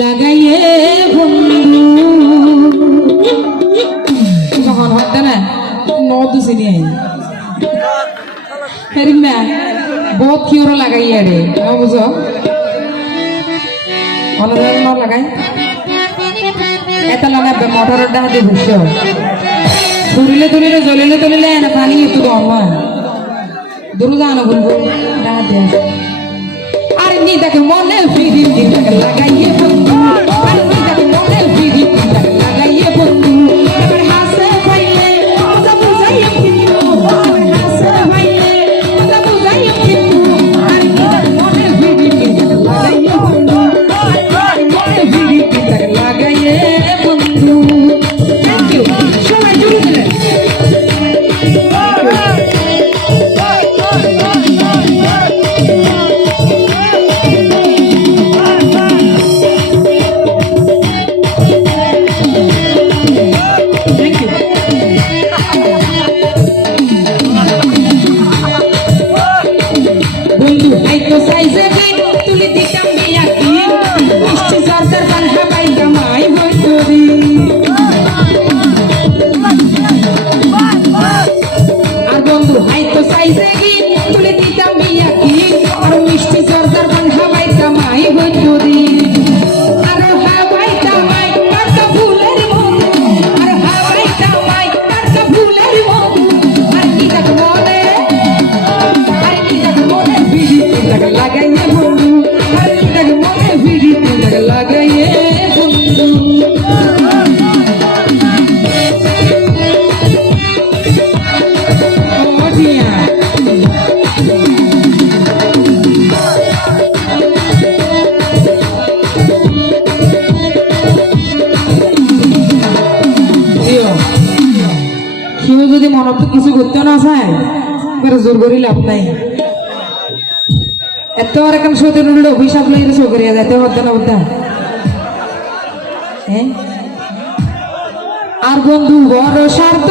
লাগাইয়ে তখন চিনি আই হেরিম না, বহুত কিওর লাগাইয়ে রে বুঝো অনেক ন লাগাই। এটা লাগাবে মোটরের ডাহা দিয়ে বসো তুলিলে তুলিলে জ্বলিলে তুলিলে না পানি একটু হয়। দূর জানো বলব ডাহা নি দেখে মনে ফিরি লাগাইয়ে আর বন্ধু আই তো সাইজে কেউ যদি মনত কিছু করতে না চায় জোর করি লাভ নাই। এত আর এখন সত্যি নুড়ে অভিশাপ লাগে তো করিয়া যেতে হতে না হতে হ্যাঁ? আর বন্ধু, বড় স্বার্থ